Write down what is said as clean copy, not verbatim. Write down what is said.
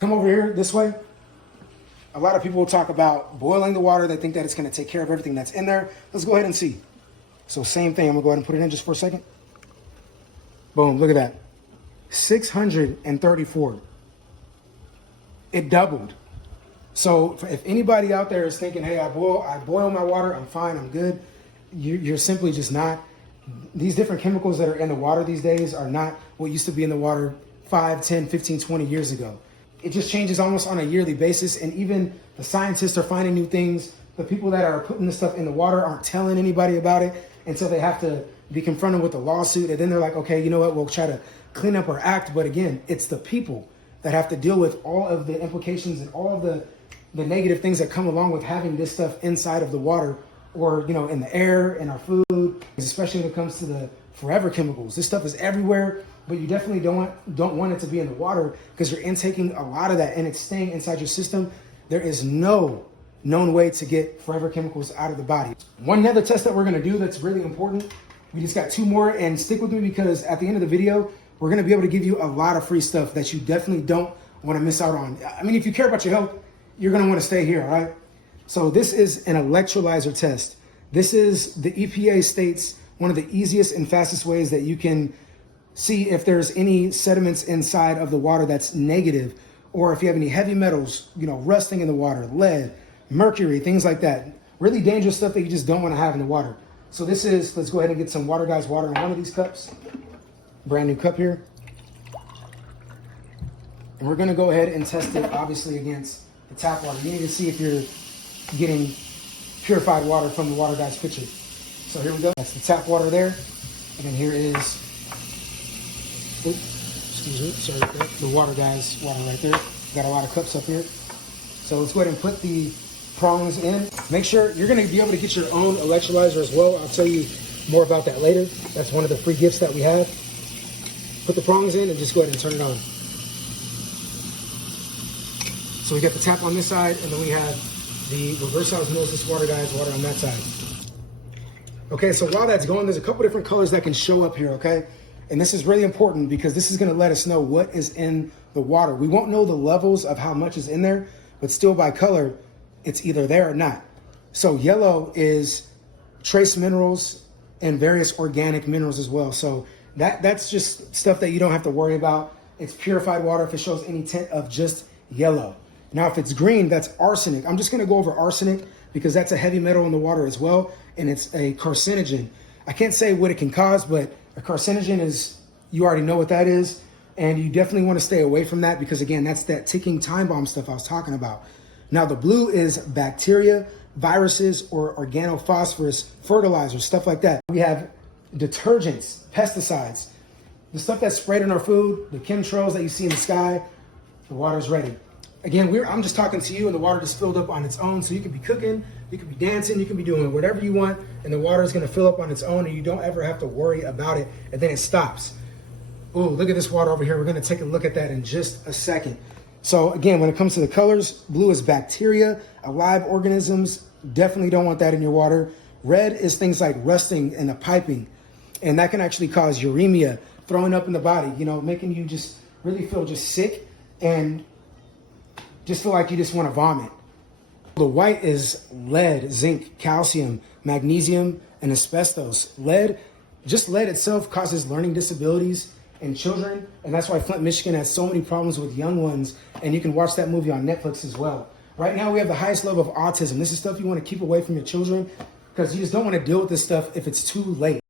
Come over here this way. A lot of people will talk about boiling the water. They think that it's going to take care of everything that's in there. Let's go ahead and see. So same thing. I'm going to go ahead and put it in just for a second. Boom. Look at that. 634. It doubled. So if anybody out there is thinking, hey, I boil my water, I'm fine, I'm good, you're simply just not. These different chemicals that are in the water these days are not what used to be in the water 5, 10, 15, 20 years ago. It just changes almost on a yearly basis. And even the scientists are finding new things. The people that are putting this stuff in the water aren't telling anybody about it until they have to be confronted with a lawsuit. And then they're like, okay, you know what? We'll try to clean up our act. But again, it's the people that have to deal with all of the implications and all of the negative things that come along with having this stuff inside of the water or, you know, in the air, in our food, especially when it comes to the forever chemicals. This stuff is everywhere, but you definitely don't want it to be in the water because you're intaking a lot of that and it's staying inside your system. There is no known way to get forever chemicals out of the body. One other test that we're going to do that's really important. We just got 2 more, and stick with me because at the end of the video, we're going to be able to give you a lot of free stuff that you definitely don't want to miss out on. I mean, if you care about your health, you're going to want to stay here, all right? So this is an electrolyzer test. This is the EPA states one of the easiest and fastest ways that you can see if there's any sediments inside of the water that's negative, or if you have any heavy metals, you know, rusting in the water, lead, mercury, things like that. Really dangerous stuff that you just don't want to have in the water. So this is, let's go ahead and get some Water Guys water in one of these cups. Brand new cup here. And we're going to go ahead and test it, obviously, against the tap water. You need to see if you're getting purified water from the Water Guys pitcher. So here we go. That's the tap water there. And then here is, excuse me, sorry, the Water Guys water right there. Got a lot of cups up here. So let's go ahead and put the prongs in. Make sure you're going to be able to get your own electrolyzer as well. I'll tell you more about that later. That's one of the free gifts that we have. Put the prongs in and just go ahead and turn it on. So we got the tap on this side, and then we have the reverse osmosis Water Guys water on that side. Okay, so while that's going, there's a couple different colors that can show up here, okay? And this is really important because this is gonna let us know what is in the water. We won't know the levels of how much is in there, but still by color, it's either there or not. So yellow is trace minerals and various organic minerals as well. So that's just stuff that you don't have to worry about. It's purified water if it shows any tint of just yellow. Now, if it's green, that's arsenic. I'm just gonna go over arsenic because that's a heavy metal in the water as well, and it's a carcinogen. I can't say what it can cause, but a carcinogen is, you already know what that is, and you definitely wanna stay away from that because again, that's that ticking time bomb stuff I was talking about. Now, the blue is bacteria, viruses, or organophosphorus, fertilizers, stuff like that. We have detergents, pesticides, the stuff that's sprayed in our food, the chemtrails that you see in the sky. The water's ready. Again, I'm just talking to you, and the water just filled up on its own. So you could be cooking, you could be dancing, you can be doing whatever you want, and the water is going to fill up on its own, and you don't ever have to worry about it. And then it stops. Ooh, look at this water over here. We're going to take a look at that in just a second. So again, when it comes to the colors, blue is bacteria, alive organisms. Definitely don't want that in your water. Red is things like rusting and the piping, and that can actually cause uremia, throwing up in the body, you know, making you just really feel just sick and just feel like you just want to vomit. The white is lead, zinc, calcium, magnesium, and asbestos. Lead, just lead itself causes learning disabilities in children, and that's why Flint, Michigan has so many problems with young ones, and you can watch that movie on Netflix as well. Right now, we have the highest level of autism. This is stuff you want to keep away from your children because you just don't want to deal with this stuff if it's too late.